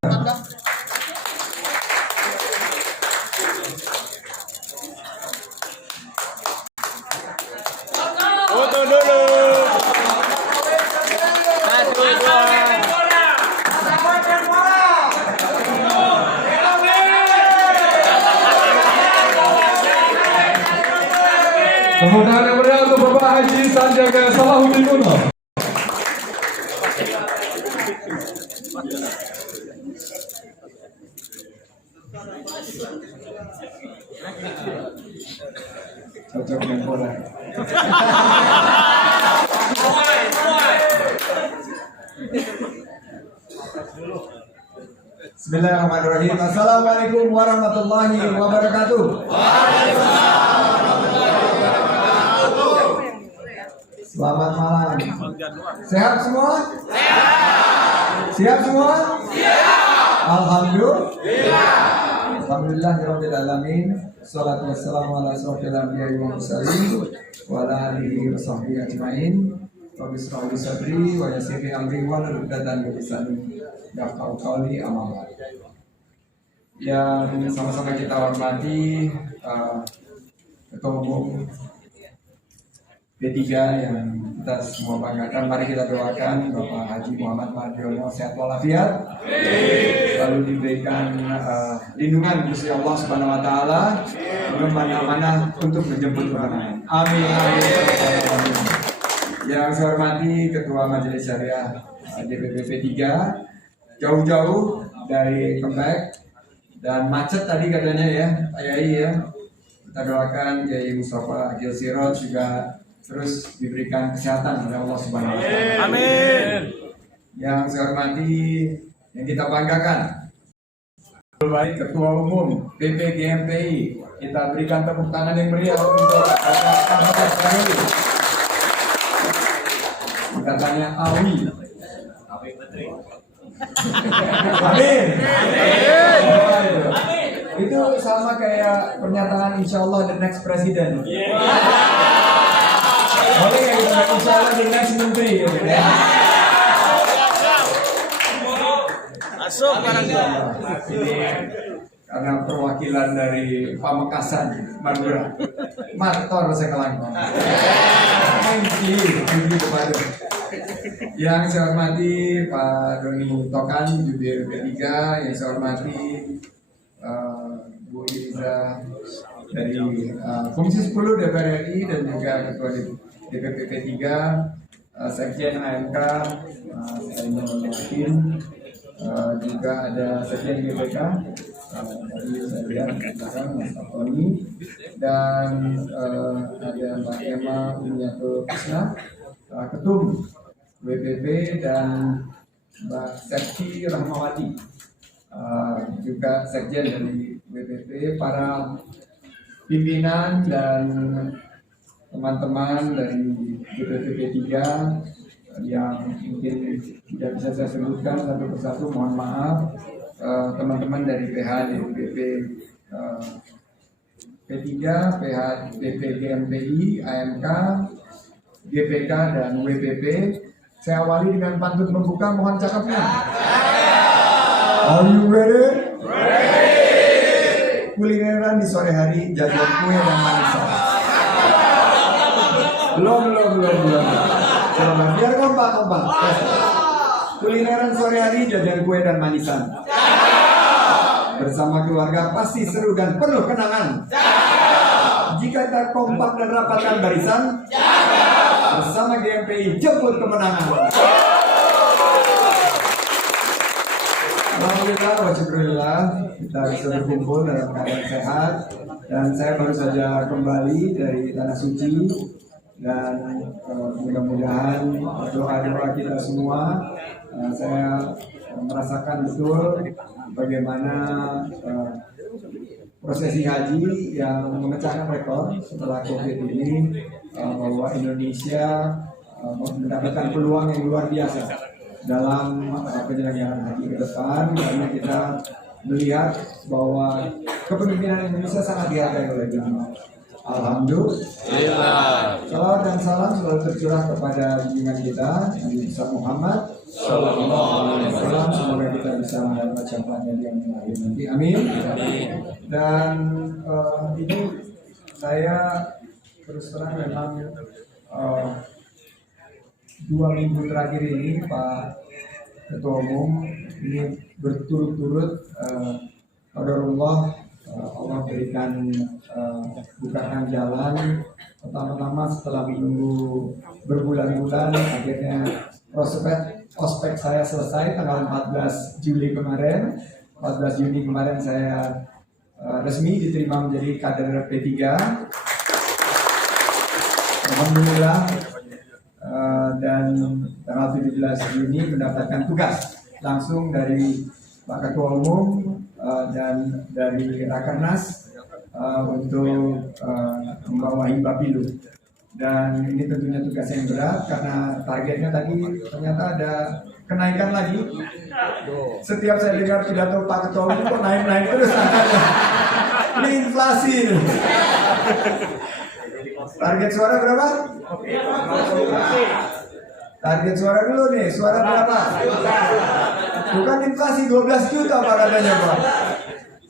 Foto dulu. Satu, dua. Tepuk tangan yang meriah untuk Bapak Haji Sandiaga Salahuddin Uno. Cocok Menpora. Bismillahirrahmanirrahim. Assalamualaikum warahmatullahi wabarakatuh. Selamat malam. Sehat semua? Siap semua? Alhamdulillah. Alhamdulillahirabbil alamin. Shalatu wassalamu ala asyrofil anbiya'i wal mursalin wa ala alihi wa sahbihi ajmain. Rabbi shrah li sadri wa yassir li amri wahlul 'uqdatam min lisani yafqahu qawli. Amma ba'd. Yang sama-sama kita hormati Ketua Umum P3 yang kita semua banggakan, mari kita doakan Bapak Haji Muhammad Mardiono sehat walafiat, selalu diberikan lindungan Gusti Allah Subhanahu wa taala kemana-mana untuk menjemput kemenangan. Amin. Amin. Yang saya hormati Ketua Majelis Syariah DPP P3, jauh-jauh dari Kempek dan macet tadi katanya ya, Pak Yai ya. Kita doakan Yai Mustafa Agil Sirot juga terus diberikan kesehatan oleh Allah Subhanahu wa taala. Amin. Yang saya hormati, yang kita banggakan, baik Ketua Umum PPGMPI, kita berikan tepuk tangan yang meriah untuk Bapak Ahmad Saruli. Kita tanya Awi. Amin. Itu sama kayak pernyataan insya Allah the next president. Boleh nggak kita insya Allah the next menteri gitu ya? Masuk barang Ini karena perwakilan dari Pamekasan, Madura, Mator Sekelangkong. Yang saya hormati Pak Doni Tokan, Jubir P3, yang saya hormati Bu Iza dari Komisi 10 DPR RI dan juga Ketua DPP P3, Sekjen AMK, Sainul Yakin, juga ada Sekjen GPK, tadi saya lihat sekarang Mas Tony, dan ada Mbak Emma Umiyatul Krisna, Ketum WPP, dan Mbak Septi Rahmawati, juga Sekjen dari WPP, para pimpinan dan teman-teman dari DPP P3 yang mungkin tidak bisa saya sebutkan satu persatu, mohon maaf. Teman-teman dari PH DPP P3, PH DPP GMPI, AMK, GPK, dan WPP. Saya awali dengan pantun pembuka, mohon cakapnya. Are you ready? Kulineran di sore hari, jajan kue dan manisan. Belum. Biar kompak. Kulineran sore hari, jajan kue dan manisan. Bersama keluarga pasti seru dan penuh kenangan. Jika kita kompak dan rapatkan barisan, bersama GMPI jemput kemenangan. Alhamdulillah wa syukurillah, kita bisa berkumpul dalam keadaan sehat, dan saya baru saja kembali dari Tanah Suci, dan mudah-mudahan doa-doa kita semua, saya merasakan betul bagaimana prosesi haji yang memecahkan rekor setelah COVID ini, bahwa Indonesia mendapatkan peluang yang luar biasa dalam penyelenggaraan haji ke depan, karena kita melihat bahwa kepemimpinan Indonesia sangat dihargai oleh dunia. Alhamdulillah. Salawat dan salam selalu tercurah kepada junjungan kita Nabi besar Muhammad Sallallahu Alaihi Wasallam. Semoga kita bisa serta mendapat syafaatnya yang lahir nanti. Amin. Dan ini saya terus terang memang 2 minggu terakhir ini Pak Ketua Umum ini berturut-turut qadarullah Allah berikan bukakan jalan. Pertama-tama setelah minggu berbulan-bulan akhirnya ospek saya selesai tanggal 14 Juli kemarin. 14 Juni kemarin saya resmi diterima menjadi kader P3. Alhamdulillah. Dan tanggal 17 Juni mendapatkan tugas langsung dari Pak Ketua Umum dan dari Rakernas untuk membawahi Bapilu. Dan ini tentunya tugas yang berat karena targetnya tadi ternyata ada kenaikan lagi. Setiap saya dengar pidato Pak Ketua Umum kok naik-naik terus angkanya. Ini inflasi. Target suara berapa? Target suara dulu nih, suara berapa? Bukan inflasi 12 juta Pak katanya Pak.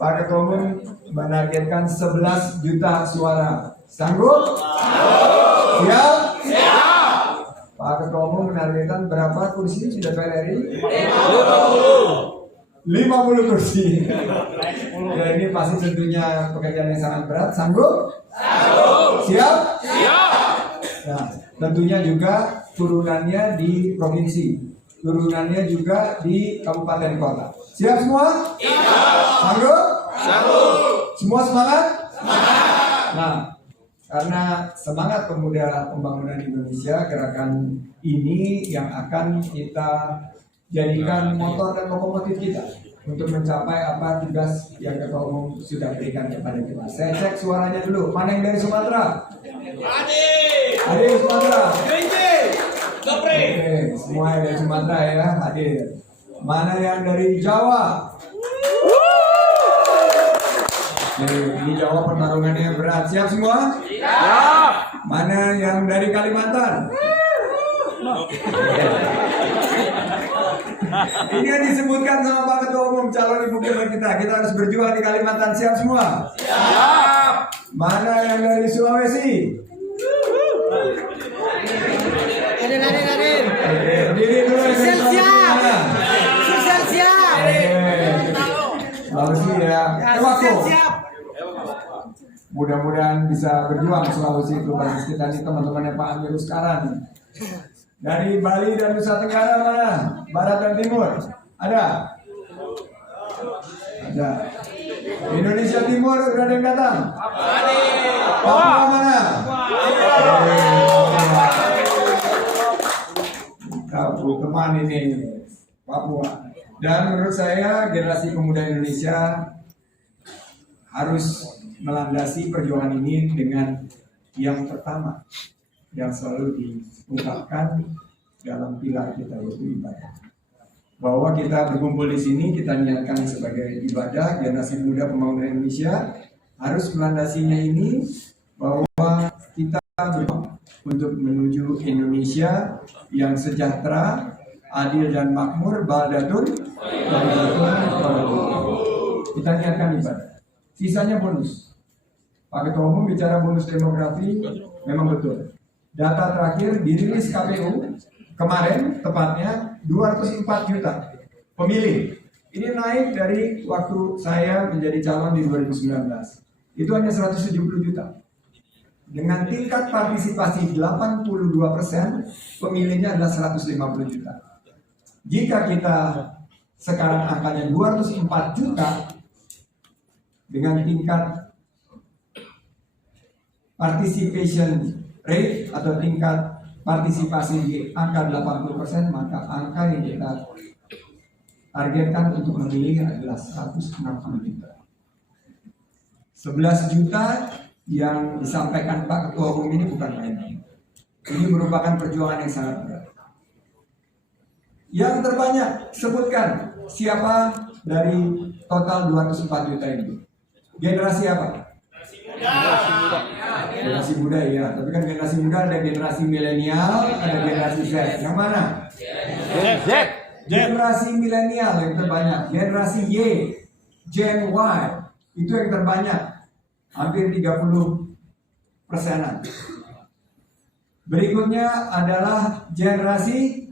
Pak Ketua Umum menargetkan 11 juta suara. Sanggup? Siap? Siap. Pak Ketua Umum menargetkan berapa kursi di DPR RI? 50 kursi. Ya ini pasti tentunya pekerjaan yang sangat berat. Sanggup? Sanggup. Siap? Siap. Nah, tentunya juga turunannya di provinsi, turunannya juga di kabupaten kota. Siap semua? Siap. Sanggup? Sanggup. Semua semangat? Semangat. Nah, karena semangat pemuda pembangunan Indonesia, gerakan ini yang akan kita jadikan motor dan lokomotif kita untuk mencapai apa tugas yang Ketua Umum sudah berikan kepada kita. Saya cek suaranya dulu. Mana yang dari Sumatera? Hadir Sumatera. Oke, semua yang dari Sumatera ya hadir. Mana yang dari Jawa? Oke, di Jawa pertarungannya berat. Siap semua? Siap. Mana yang dari Kalimantan? Ini yang disebutkan sama Pak Ketua Umum calon ibu kita. Kita harus berjuang di Kalimantan. Siap semua? Siap. Mana yang dari Sulawesi? Hadir. Berdiri dulu. Siap. Sulawesi ya. Siap. Mudah-mudahan bisa berjuang Sulawesi itu basis kita nih teman-temannya Pak Amirus sekarang. Dari Bali dan Nusa Tenggara mana? Barat dan Timur? Ada? Ada. Indonesia Timur udah ada yang datang? Papua mana? Papua teman ini Papua. Dan menurut saya generasi pemuda Indonesia harus melandasi perjuangan ini dengan yang pertama yang selalu diungkapkan dalam pilar kita yaitu ibadah. Bahwa kita berkumpul di sini kita niatkan sebagai ibadah. Generasi muda pembangunan Indonesia harus melandasinya ini bahwa kita berjuang untuk menuju Indonesia yang sejahtera, adil dan makmur, baldatun. Kita niatkan ibadah. Sisanya bonus. Pak Ketua Umum bicara bonus demografi memang betul. Data terakhir dirilis KPU kemarin tepatnya 204 juta pemilih. Ini naik dari waktu saya menjadi calon di 2019. Itu hanya 170 juta. Dengan tingkat partisipasi 82%, pemilihnya adalah 150 juta. Jika kita sekarang angkanya 204 juta dengan tingkat participation rate atau tingkat partisipasi di angka 80%, maka angka yang kita targetkan untuk memilih adalah 160 juta. 11 juta yang disampaikan Pak Ketua Umum ini bukan main-main. Ini merupakan perjuangan yang sangat berat. Yang terbanyak sebutkan siapa dari total 204 juta ini? Generasi apa? Generasi muda ya, tapi kan generasi muda ada generasi milenial, ada generasi Z. Yang mana? Z. Generasi milenial yang terbanyak, generasi Y, Gen Y itu yang terbanyak, hampir 30%. Berikutnya adalah generasi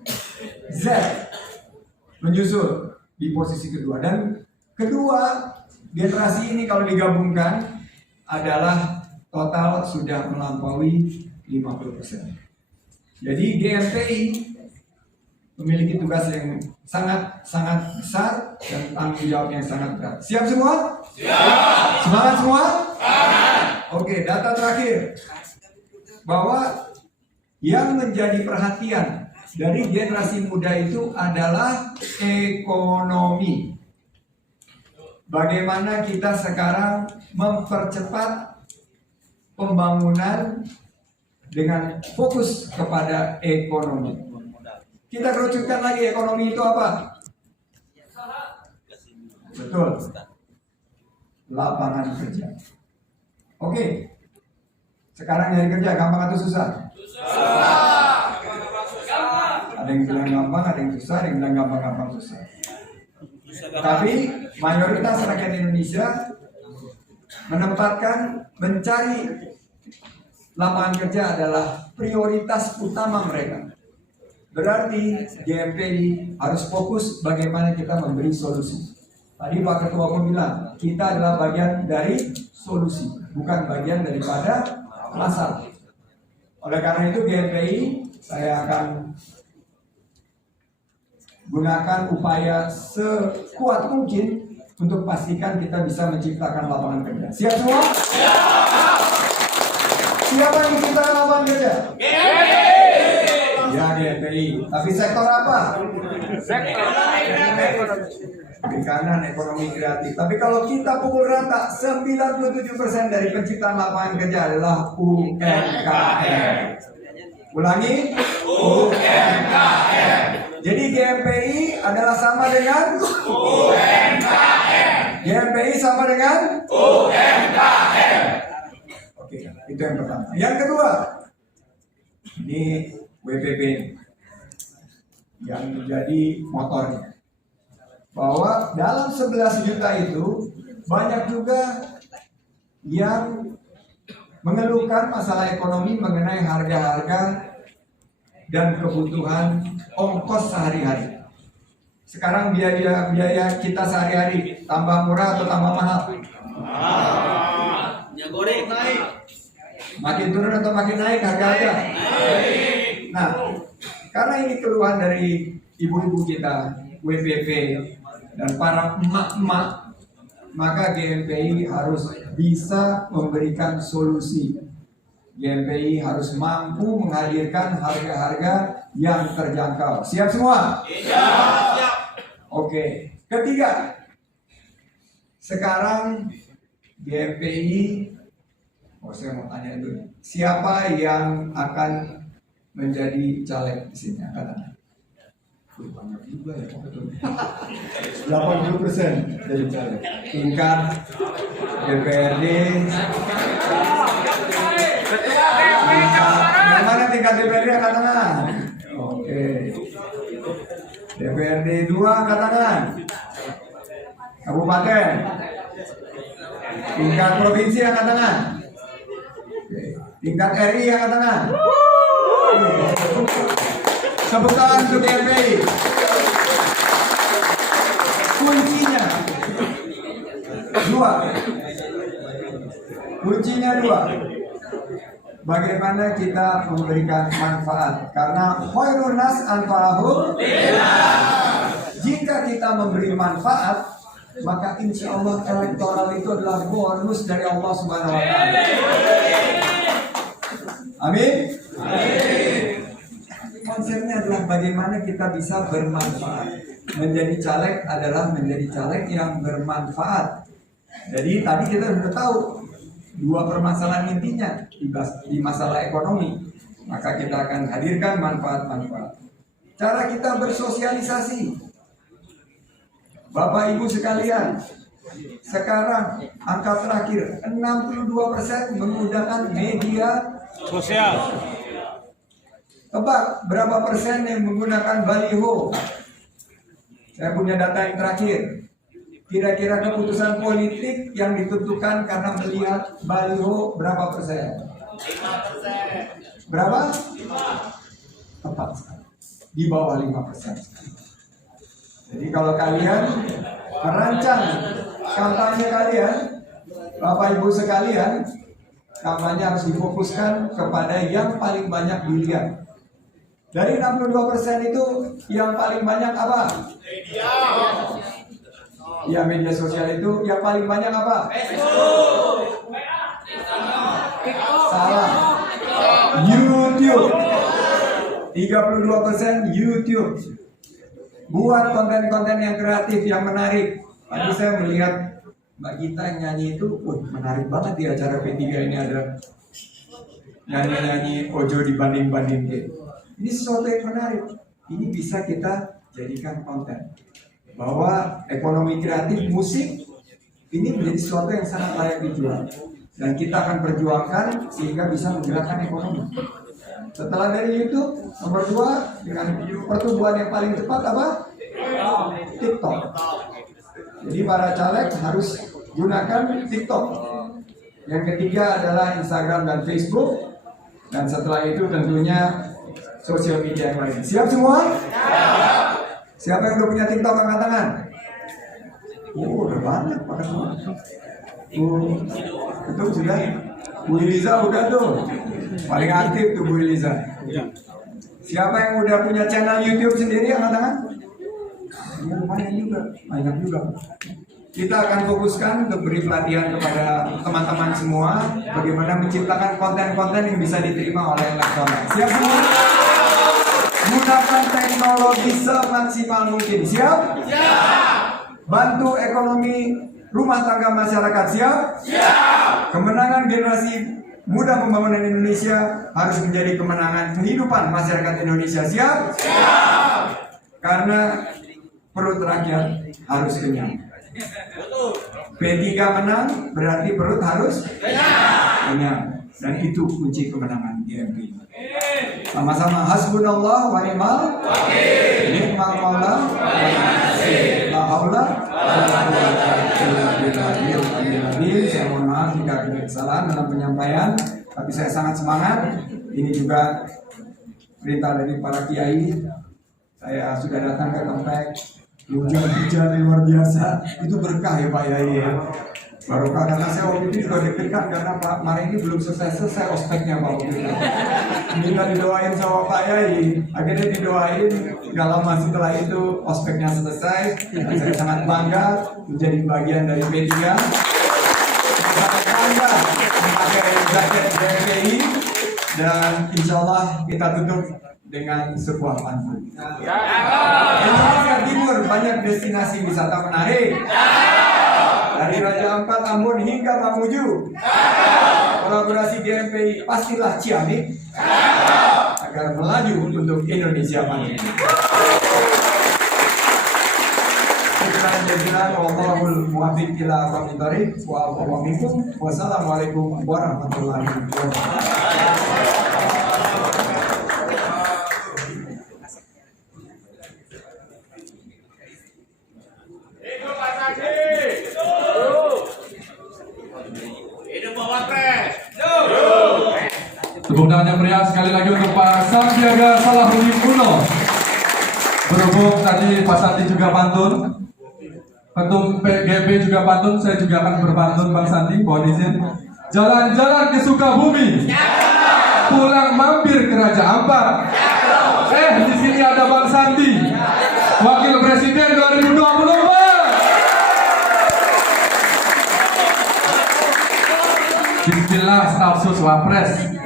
Z menyusul di posisi kedua, dan kedua generasi ini kalau digabungkan adalah total sudah melampaui 50%. Jadi GMPI memiliki tugas yang sangat besar dan tanggung jawab yang sangat berat. Siap semua? Siap. Semangat semua? Oke, data terakhir bahwa yang menjadi perhatian dari generasi muda itu adalah ekonomi. Bagaimana kita sekarang mempercepat pembangunan dengan fokus kepada ekonomi. Kita kerucutkan lagi, ekonomi itu apa? Betul. Lapangan kerja. Oke. Sekarang nyari kerja gampang atau susah? Susah. Ada yang bilang gampang, ada yang susah, ada yang bilang gampang susah. Tapi mayoritas rakyat Indonesia menempatkan mencari lapangan kerja adalah prioritas utama mereka. Berarti GMPI harus fokus bagaimana kita memberi solusi. Tadi Pak Ketua pun bilang, kita adalah bagian dari solusi, bukan bagian daripada masalah. Oleh karena itu GMPI, saya akan gunakan upaya sekuat mungkin untuk pastikan kita bisa menciptakan lapangan kerja. Siap semua? Siapa yang menciptakan lapangan kerja? Ya GMPI. Tapi sektor apa? Sektor perikanan, ekonomi kreatif. Tapi kalau kita pukul rata, 97% dari penciptaan lapangan kerja adalah UMKM. Ulangi, UMKM. Jadi GMPI adalah sama dengan UMKM. GMPI sama dengan UMKM. Oke, itu yang pertama. Yang kedua, ini WPP yang menjadi motornya, bahwa dalam 11 juta itu banyak juga yang mengeluhkan masalah ekonomi mengenai harga-harga dan kebutuhan ongkos sehari-hari. Sekarang biaya kita sehari-hari tambah murah atau tambah mahal? Goreng naik. Makin turun atau makin naik harga-harga? Nah, karena ini keluhan dari ibu-ibu kita, WPP, dan para emak-emak, maka GMPI harus bisa memberikan solusi. GMPI harus mampu menghadirkan harga-harga yang terjangkau. Siap semua? Siap. Oke. Ketiga, sekarang GMPI, saya mau tanya dulu, siapa yang akan menjadi caleg di sini? Angkatan. Banyak juga ya, betul. 80% jadi caleg. Tingkat DPRD. Mana tingkat DPRD angkat tangan? Oke. DPRD 2 angkat tangan. Kabupaten. Tingkat provinsi angkat tangan. Oke. Tingkat RI angkat tangan. Sebutan untuk GMPI. Kuncinya dua. Bagaimana kita memberikan manfaat? Karena khairun nas anfa'uhum. Jika kita memberi manfaat, maka insya Allah elektoral itu adalah bonus dari Allah Subhanahu Wa Taala. Amin. Konsepnya adalah bagaimana kita bisa bermanfaat. Menjadi caleg adalah menjadi caleg yang bermanfaat. Jadi tadi kita sudah tahu dua permasalahan intinya di masalah ekonomi. Maka kita akan hadirkan manfaat-manfaat. Cara kita bersosialisasi. Bapak Ibu sekalian, sekarang angka terakhir 62% menggunakan media sosial. Tebak berapa persen yang menggunakan baliho? Saya punya data yang terakhir. Kira-kira keputusan politik yang ditentukan karena melihat baliho berapa persen? 5%. Berapa? 5. Tepat sekali. Di bawah 5%. Jadi kalau kalian merancang kampanye kalian, Bapak Ibu sekalian, kampanye harus difokuskan kepada yang paling banyak dilihat. Dari 62% itu yang paling banyak apa? Media. Ya, media sosial itu yang paling banyak apa? Facebook. Salah. YouTube. 32% YouTube. Buat konten-konten yang kreatif, yang menarik. Tadi saya melihat Mbak Gita yang nyanyi itu, menarik banget di acara P3 ini ada nyanyi-nyanyi ojo dibanding-bandingin. Ini sesuatu yang menarik. Ini bisa kita jadikan konten. Bahwa ekonomi kreatif musik ini menjadi sesuatu yang sangat layak dijual. Dan kita akan perjuangkan sehingga bisa menggerakkan ekonomi. Setelah dari YouTube, nomor 2 dengan pertumbuhan yang paling cepat apa? TikTok. Jadi para caleg harus gunakan TikTok. Yang ketiga adalah Instagram dan Facebook. Dan setelah itu tentunya sosial media yang lain. Siap semua? Siapa yang udah punya TikTok angkat tangan? Udah banyak Pak. Itu sudah. Bu Eliza udah tuh. Paling aktif tuh Bu Eliza. Siapa yang udah punya channel YouTube sendiri angkat tangan? Ya, lumayan juga, banyak juga. Kita akan fokuskan untuk beri pelatihan kepada teman-teman semua bagaimana menciptakan konten-konten yang bisa diterima oleh elektronik. Siap semua? Gunakan teknologi semaksimal mungkin. Siap? Siap. Bantu ekonomi rumah tangga masyarakat. Siap? Siap. Kemenangan generasi muda pembangunan Indonesia harus menjadi kemenangan kehidupan masyarakat Indonesia. Siap? Siap. Karena perut rakyat harus kenyang. P3 menang berarti perut harus kenyang. Dan itu kunci kemenangan GMP. Sama-sama hasbunallah wa ni'mal wakil. Ni'mal maula wa ni'mal nasir. La haula wa la quwwata illa billah. Saya mohon maaf jika ada kesalahan dalam penyampaian, tapi saya sangat semangat. Ini juga perintah dari para kiai. Saya sudah datang ke Kempek. Hujan luar biasa. Itu berkah ya Pak Yai. Barokah karena saya waktu itu juga deg-degan karena Pak Mari ini belum selesai ospeknya Pak waktu itu. Minta didoain sama Pak Yai, akhirnya didoain. Gak lama setelah itu ospeknya selesai. Dan saya sangat bangga menjadi bagian dari P3. Sangat bangga memakai jaket GPI dan insya Allah kita tutup dengan sebuah pantun. Indonesia Timur banyak destinasi wisata menarik. Dari Raja Ampat, Ambon hingga Mamuju. Kolaborasi GMPI pastilah ciamik agar melaju untuk Indonesia maju. Wassalamualaikum warahmatullahi wabarakatuh. Tepuk tangan yang meriah sekali lagi untuk Pak Sandiaga Salahuddin Uno. Berhubung tadi Pak Sandi juga pantun, Ketum PGB juga pantun, saya juga akan berpantun Bang Sandi, mohon izin. Jalan-jalan ke Sukabumi, pulang mampir ke Raja Ampat. Di sini ada Bang Sandi, Wakil Presiden 2024. Bismillah, staf sus wapres.